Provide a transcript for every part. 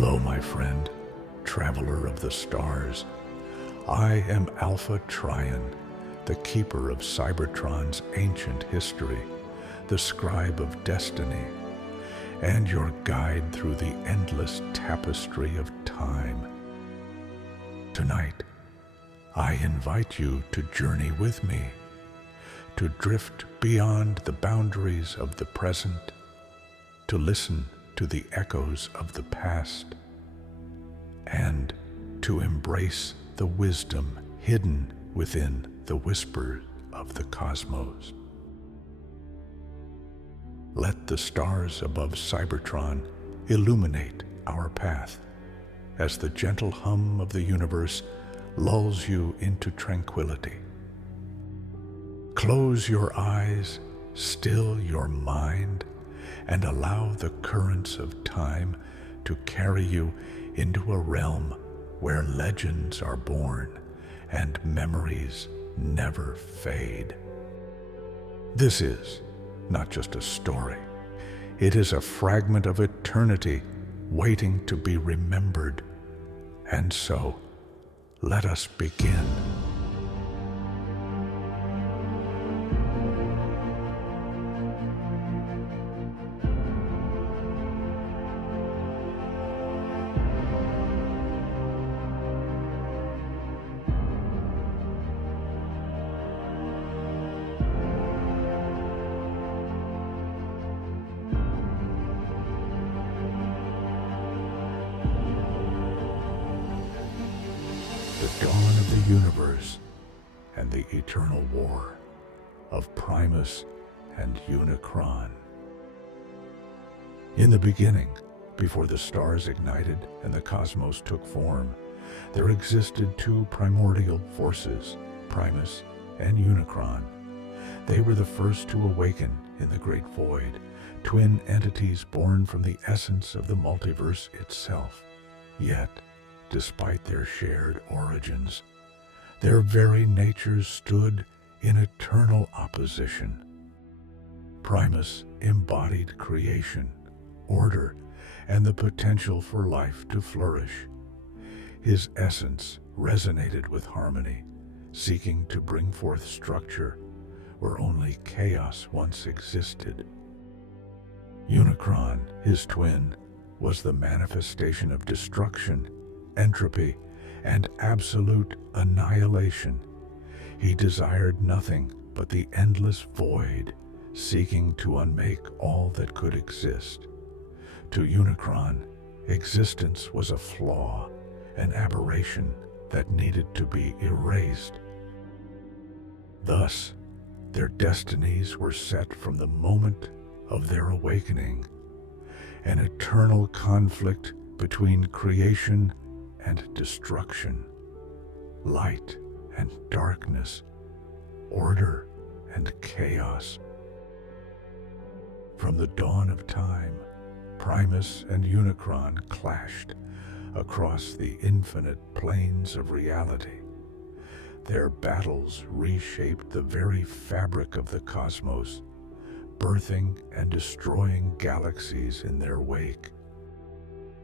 Hello, my friend, traveler of the stars. I am Alpha Trion, the keeper of Cybertron's ancient history, the scribe of destiny, and your guide through the endless tapestry of time. Tonight, I invite you to journey with me, to drift beyond the boundaries of the present, to listen to the echoes of the past, and to embrace the wisdom hidden within the whispers of the cosmos. Let the stars above Cybertron illuminate our path as the gentle hum of the universe lulls you into tranquility. Close your eyes, still your mind, and allow the currents of time to carry you into a realm where legends are born and memories never fade. This is not just a story. It is a fragment of eternity waiting to be remembered. And so, let us begin. The dawn of the universe and the eternal war of Primus and Unicron. In the beginning, before the stars ignited and the cosmos took form, there existed two primordial forces, Primus and Unicron. They were the first to awaken in the great void, twin entities born from the essence of the multiverse itself. Yet, despite their shared origins, their very natures stood in eternal opposition. Primus embodied creation, order, and the potential for life to flourish. His essence resonated with harmony, seeking to bring forth structure where only chaos once existed. Unicron, his twin, was the manifestation of destruction, entropy, and absolute annihilation. He desired nothing but the endless void, seeking to unmake all that could exist. To Unicron, existence was a flaw, an aberration that needed to be erased. Thus, their destinies were set from the moment of their awakening, an eternal conflict between creation and destruction, light and darkness, order and chaos. From the dawn of time, Primus and Unicron clashed across the infinite planes of reality. Their battles reshaped the very fabric of the cosmos, birthing and destroying galaxies in their wake.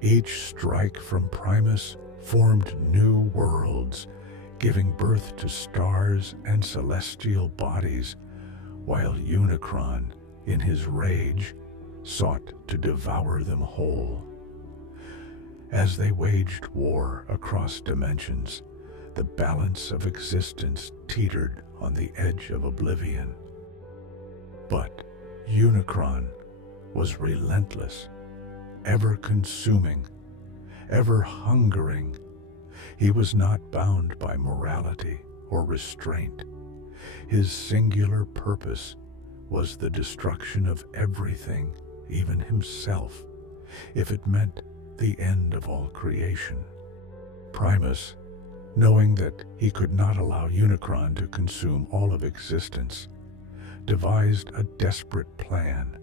Each strike from Primus formed new worlds, giving birth to stars and celestial bodies, while Unicron, in his rage, sought to devour them whole. As they waged war across dimensions, the balance of existence teetered on the edge of oblivion. But Unicron was relentless, ever-consuming, ever hungering. He was not bound by morality or restraint. His singular purpose was the destruction of everything, even himself, if it meant the end of all creation. Primus, knowing that he could not allow Unicron to consume all of existence, devised a desperate plan,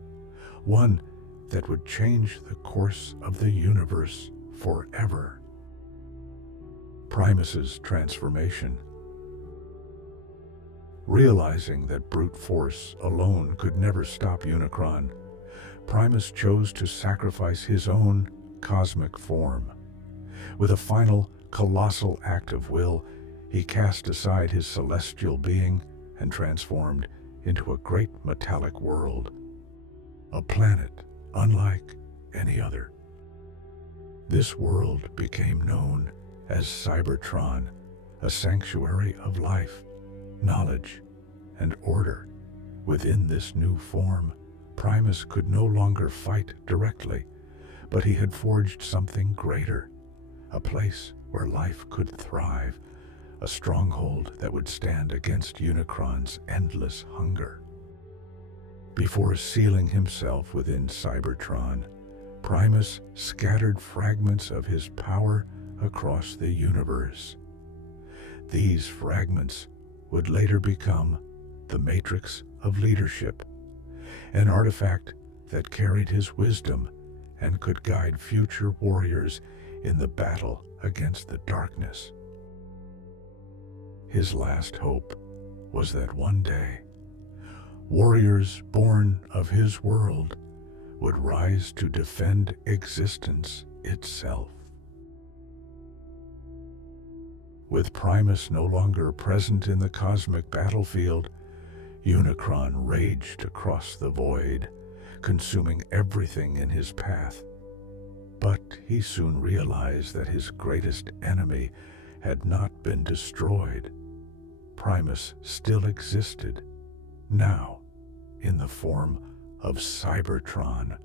one that would change the course of the universe forever. Primus's transformation. Realizing that brute force alone could never stop Unicron, Primus chose to sacrifice his own cosmic form. With a final, colossal act of will, he cast aside his celestial being and transformed into a great metallic world, a planet unlike any other. This world became known as Cybertron, a sanctuary of life, knowledge, and order. Within this new form, Primus could no longer fight directly, but he had forged something greater, a place where life could thrive, a stronghold that would stand against Unicron's endless hunger. Before sealing himself within Cybertron, Primus scattered fragments of his power across the universe. These fragments would later become the Matrix of Leadership, an artifact that carried his wisdom and could guide future warriors in the battle against the darkness. His last hope was that one day, warriors born of his world would rise to defend existence itself. With Primus no longer present in the cosmic battlefield, Unicron raged across the void, consuming everything in his path. But he soon realized that his greatest enemy had not been destroyed. Primus still existed, now in the form of Cybertron.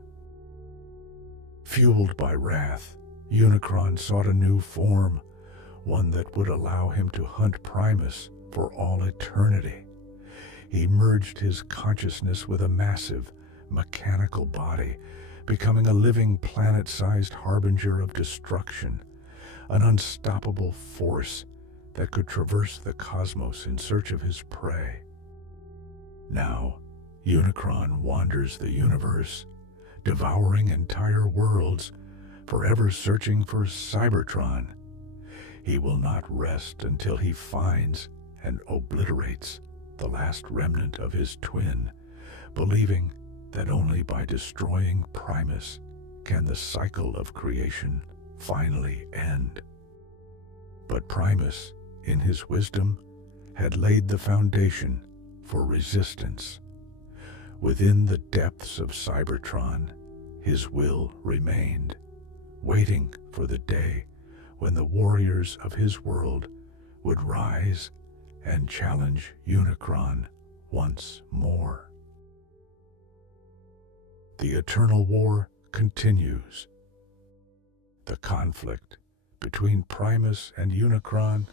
Fueled by wrath, Unicron sought a new form, one that would allow him to hunt Primus for all eternity. He merged his consciousness with a massive, mechanical body, becoming a living planet-sized harbinger of destruction, an unstoppable force that could traverse the cosmos in search of his prey. Now, Unicron wanders the universe, devouring entire worlds, forever searching for Cybertron. He will not rest until he finds and obliterates the last remnant of his twin, believing that only by destroying Primus can the cycle of creation finally end. But Primus, in his wisdom, had laid the foundation for resistance. Within the depths of Cybertron, his will remained, waiting for the day when the warriors of his world would rise and challenge Unicron once more. The eternal war continues. The conflict between Primus and Unicron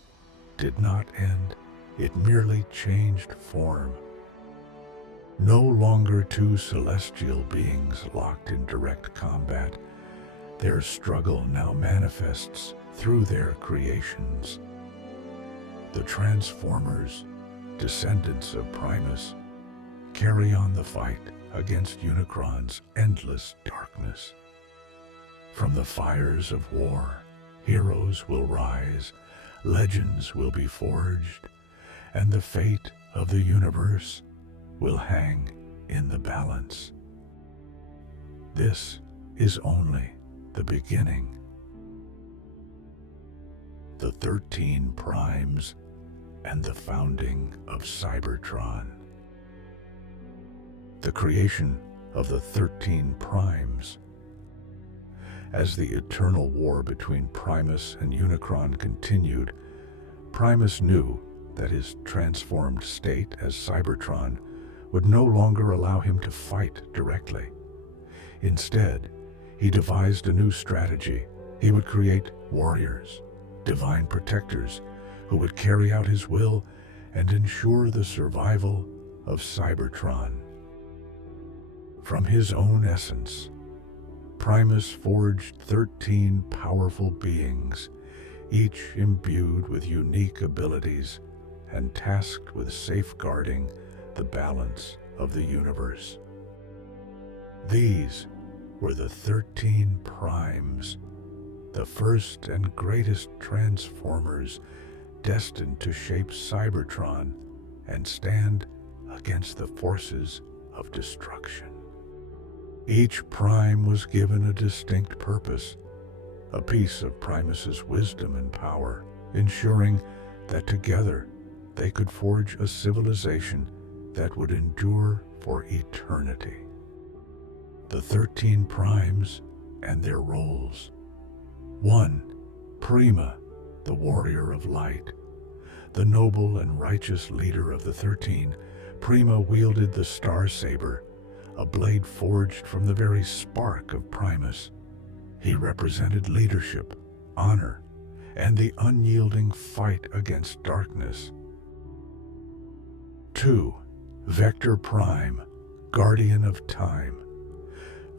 did not end, it merely changed form. No longer two celestial beings locked in direct combat, their struggle now manifests through their creations. The Transformers, descendants of Primus, carry on the fight against Unicron's endless darkness. From the fires of war, heroes will rise, legends will be forged, and the fate of the universe will hang in the balance. This is only the beginning. The 13 Primes and the founding of Cybertron. The creation of the 13 Primes. As the eternal war between Primus and Unicron continued, Primus knew that his transformed state as Cybertron would no longer allow him to fight directly. Instead, he devised a new strategy. He would create warriors, divine protectors, who would carry out his will and ensure the survival of Cybertron. From his own essence, Primus forged 13 powerful beings, each imbued with unique abilities and tasked with safeguarding the balance of the universe. These were the 13 Primes, the first and greatest Transformers destined to shape Cybertron and stand against the forces of destruction. Each Prime was given a distinct purpose, a piece of Primus's wisdom and power, ensuring that together they could forge a civilization that would endure for eternity. The 13 Primes and their roles. 1. Prima, the warrior of light. The noble and righteous leader of the 13, Prima wielded the Star Saber, a blade forged from the very spark of Primus. He represented leadership, honor, and the unyielding fight against darkness. 2. Vector Prime, guardian of time.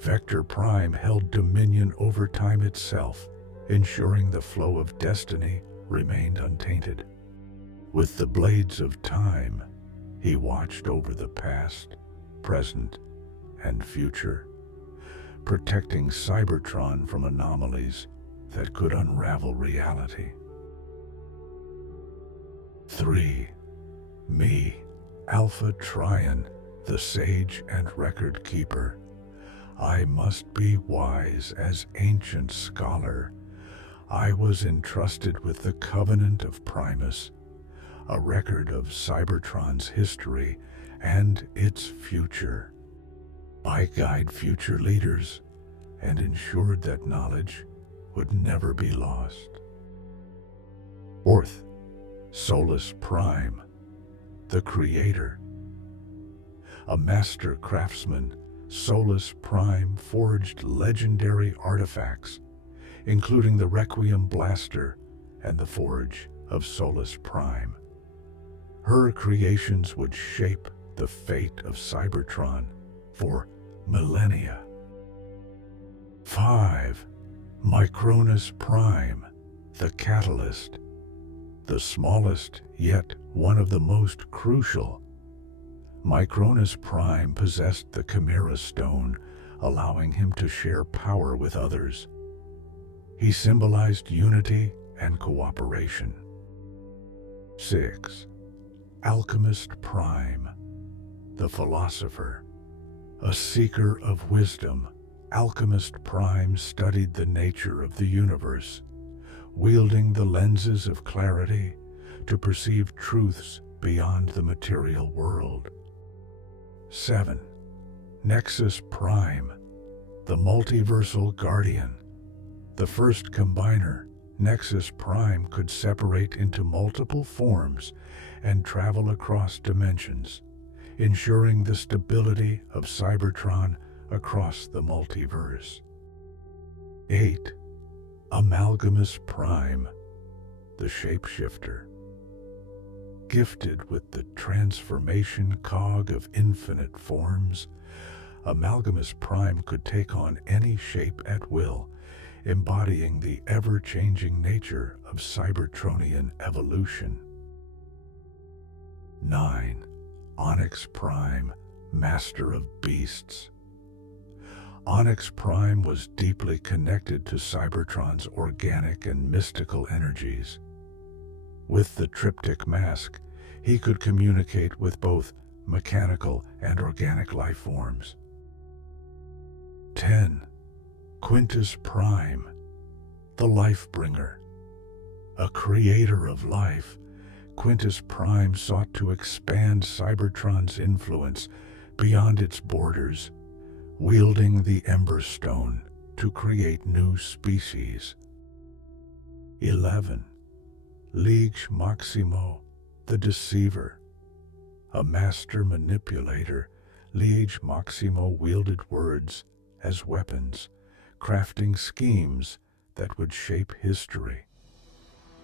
Vector Prime held dominion over time itself, ensuring the flow of destiny remained untainted. With the blades of time, he watched over the past, present, and future, protecting Cybertron from anomalies that could unravel reality. 3. Me, Alpha Trion, the sage and record keeper. I must be wise as ancient scholar. I was entrusted with the Covenant of Primus, a record of Cybertron's history and its future. I guide future leaders and ensured that knowledge would never be lost. 4th, Solus Prime, the creator. A master craftsman, Solus Prime forged legendary artifacts, including the Requiem Blaster and the Forge of Solus Prime. Her creations would shape the fate of Cybertron for millennia. 5. Micronus Prime, the Catalyst. The smallest, yet one of the most crucial. Micronus Prime possessed the Chimera Stone, allowing him to share power with others. He symbolized unity and cooperation. 6. Alchemist Prime, the Philosopher. A seeker of wisdom, Alchemist Prime studied the nature of the universe, wielding the lenses of clarity to perceive truths beyond the material world. 7. Nexus Prime, the multiversal guardian. The first combiner, Nexus Prime could separate into multiple forms and travel across dimensions, ensuring the stability of Cybertron across the multiverse. 8. Amalgamus Prime, the Shapeshifter. Gifted with the transformation cog of infinite forms, Amalgamus Prime could take on any shape at will, embodying the ever-changing nature of Cybertronian evolution. 9. Onyx Prime, Master of Beasts. Onyx Prime was deeply connected to Cybertron's organic and mystical energies. With the triptych mask, he could communicate with both mechanical and organic life forms. 10. Quintus Prime, the Life-Bringer. A creator of life, Quintus Prime sought to expand Cybertron's influence beyond its borders, wielding the Ember Stone to create new species. 11. Liege Maximo, the Deceiver. A master manipulator, Liege Maximo wielded words as weapons, crafting schemes that would shape history.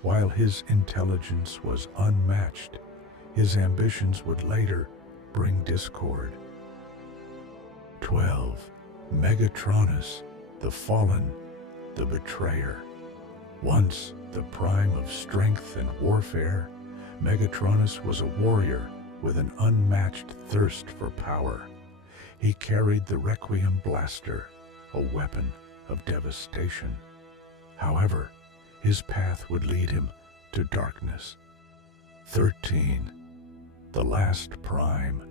While his intelligence was unmatched, his ambitions would later bring discord. 12. Megatronus, the Fallen, the Betrayer. Once the prime of strength and warfare, Megatronus was a warrior with an unmatched thirst for power. He carried the Requiem Blaster, a weapon of devastation. However, his path would lead him to darkness. 13. The Last Prime,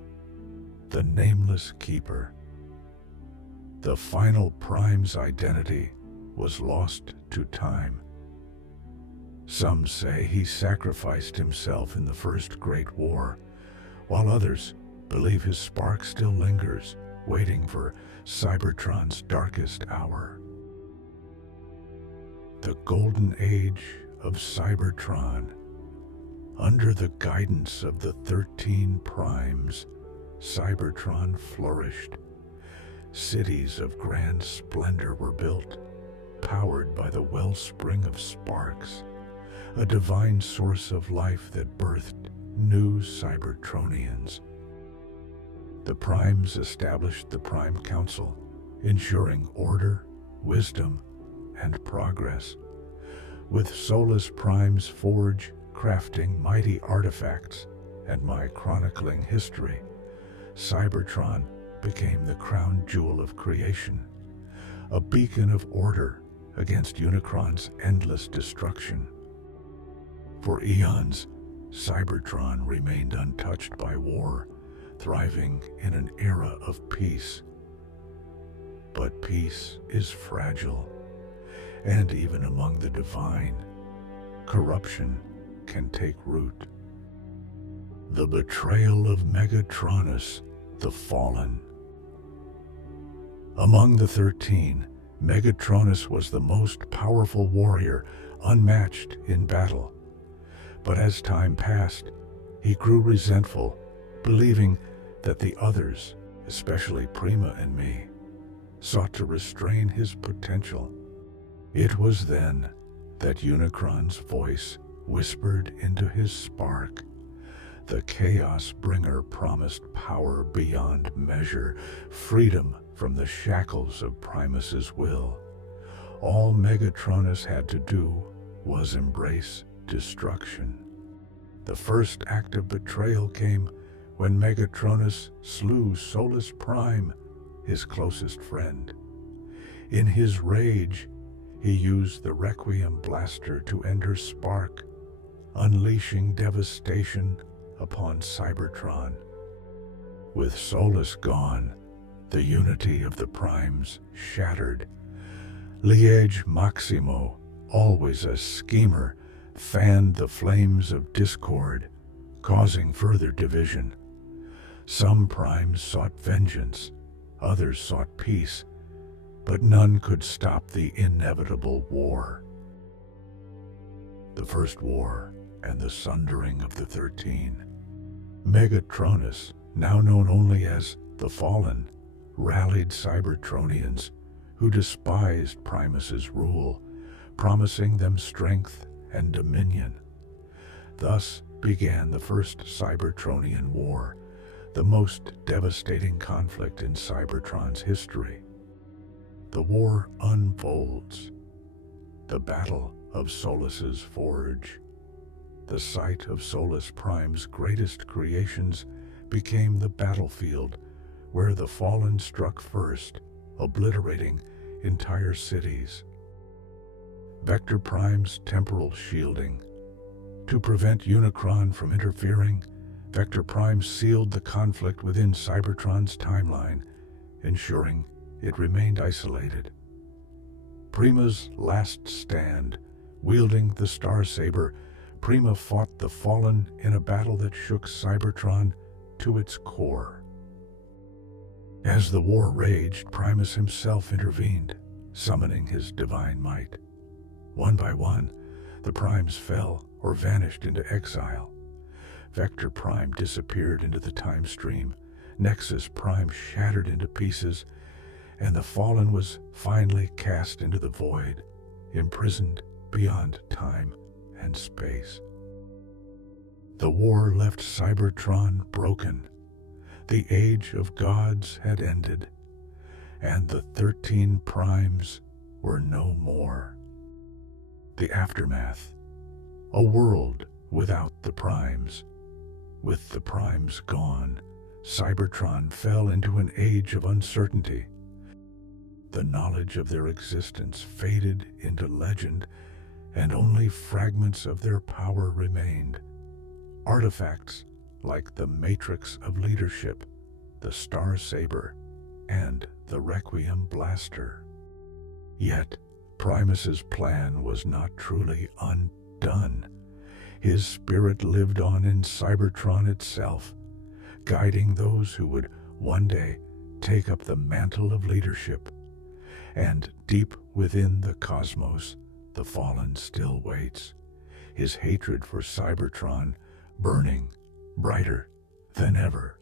the Nameless Keeper. The final prime's identity was lost to time. Some say he sacrificed himself in the First Great War, while others believe his spark still lingers, waiting for Cybertron's darkest hour. The Golden Age of Cybertron. Under the guidance of the 13 Primes, Cybertron flourished. Cities of grand splendor were built, powered by the wellspring of sparks, a divine source of life that birthed new Cybertronians. The Primes established the Prime Council, ensuring order, wisdom, and progress. With Solus Prime's forge crafting mighty artifacts and my chronicling history, Cybertron became the crown jewel of creation, a beacon of order against Unicron's endless destruction. For eons, Cybertron remained untouched by war, thriving in an era of peace. But peace is fragile, and even among the divine, corruption can take root. The betrayal of Megatronus, the Fallen. Among the 13, Megatronus was the most powerful warrior, unmatched in battle. But as time passed, he grew resentful, believing that the others, especially Prima and me, sought to restrain his potential. It was then that Unicron's voice whispered into his spark. The Chaos Bringer promised power beyond measure, freedom from the shackles of Primus's will. All Megatronus had to do was embrace destruction. The first act of betrayal came when Megatronus slew Solus Prime, his closest friend. In his rage, he used the Requiem blaster to end her spark, unleashing devastation upon Cybertron. With Solus gone, the unity of the Primes shattered. Liege Maximo, always a schemer, fanned the flames of discord, causing further division. Some Primes sought vengeance, others sought peace, but none could stop the inevitable war. The First War and the Sundering of the 13. Megatronus, now known only as the Fallen, rallied Cybertronians who despised Primus's rule, promising them strength and dominion. Thus began the First Cybertronian War, the most devastating conflict in Cybertron's history. The war unfolds. The Battle of Solus's Forge. The site of Solus Prime's greatest creations became the battlefield where the Fallen struck first, obliterating entire cities. Vector Prime's temporal shielding. To prevent Unicron from interfering, Vector Prime sealed the conflict within Cybertron's timeline, ensuring it remained isolated. Prima's last stand. Wielding the Star Saber, Prima fought the Fallen in a battle that shook Cybertron to its core. As the war raged, Primus himself intervened, summoning his divine might. One by one, the Primes fell or vanished into exile. Vector Prime disappeared into the time stream, Nexus Prime shattered into pieces, and the Fallen was finally cast into the void, imprisoned beyond time and space. The war left Cybertron broken. The Age of Gods had ended, and the 13 Primes were no more. The aftermath. A world without the Primes. With the Primes gone, Cybertron fell into an age of uncertainty. The knowledge of their existence faded into legend, and only fragments of their power remained. Artifacts like the Matrix of Leadership, the Star Saber, and the Requiem Blaster. Yet, Primus's plan was not truly undone. His spirit lived on in Cybertron itself, guiding those who would one day take up the mantle of leadership. And deep within the cosmos, the Fallen still waits, his hatred for Cybertron burning brighter than ever.